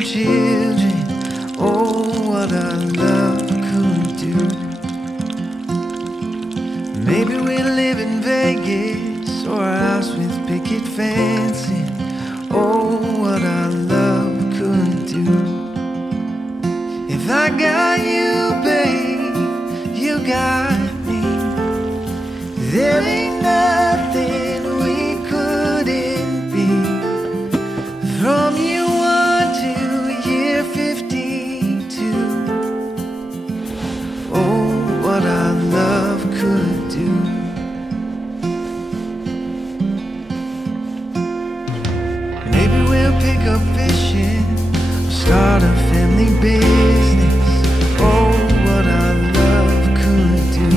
children. Oh, what our love could do. Maybe we'll live in Vegas or a house with picket fencing. Oh, what our love could do. If I got you, babe, you got me. There ain't nothing we couldn't be. From year 1 to year 52. Oh, what our love could do. Maybe we'll pick up fishing, start a family business. Oh, what our love could do.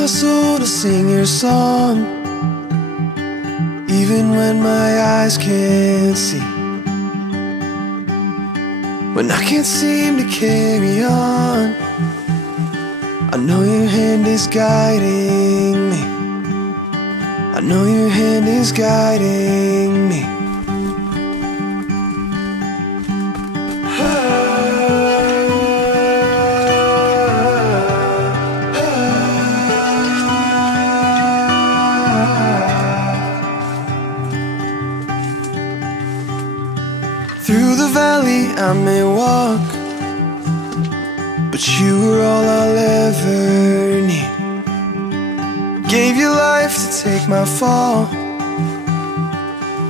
my soul to sing your song, even when my eyes can't see. When I can't seem to carry on, I know your hand is guiding me. I know your hand is guiding me. Through the valley I may walk, but you are all I'll ever need. Gave your life to take my fall,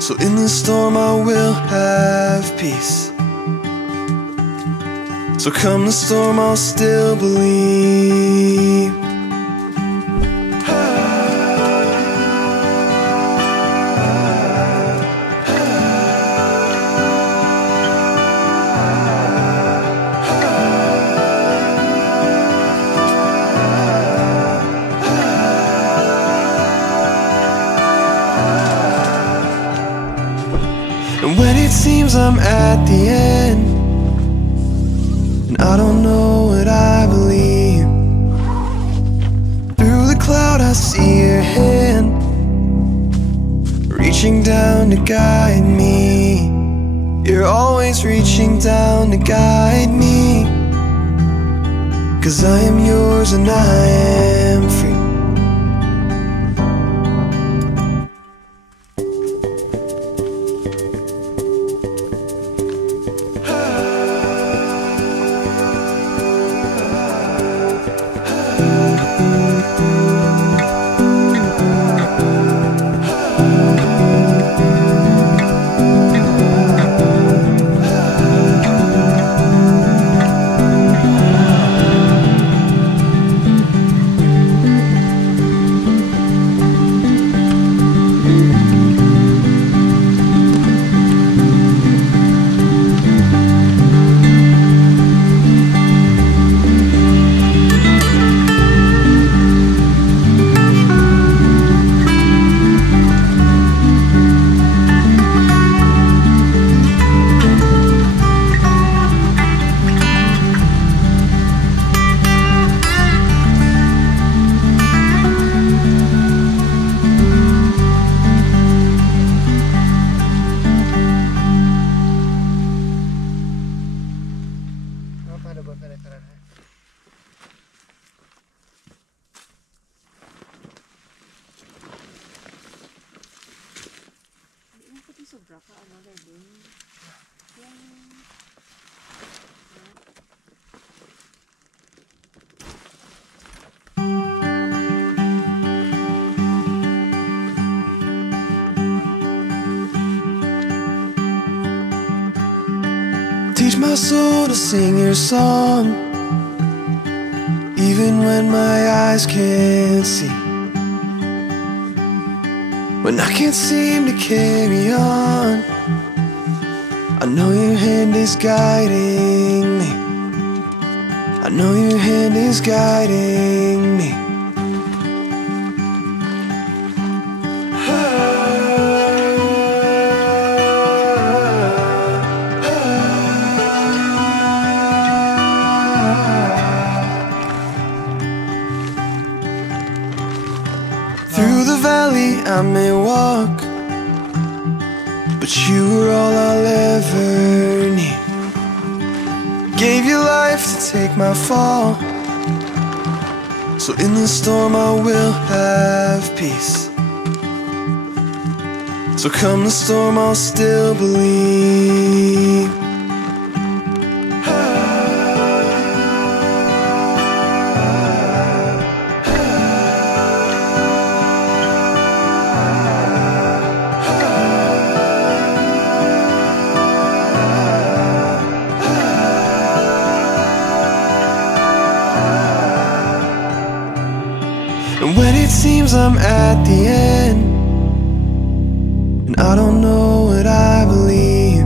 so in the storm I will have peace. So come the storm, I'll still believe. And when it seems I'm at the end, and I don't know what I believe, through the cloud I see your hand, reaching down to guide me. You're always reaching down to guide me, 'cause I am yours and I am free. Teach my soul to sing your song, even when my eyes can't see. When I can't seem to carry on, I know your hand is guiding me. I know your hand is guiding me. Through the valley I may walk, but you are all I'll ever need. Gave your life to take my fall, so in the storm I will have peace. So come the storm, I'll still believe. And when it seems I'm at the end, and I don't know what I believe,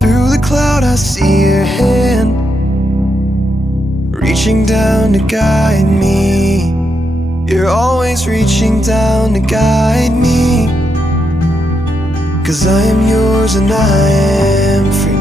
through the cloud I see your hand, reaching down to guide me. You're always reaching down to guide me, 'cause I am yours and I am free.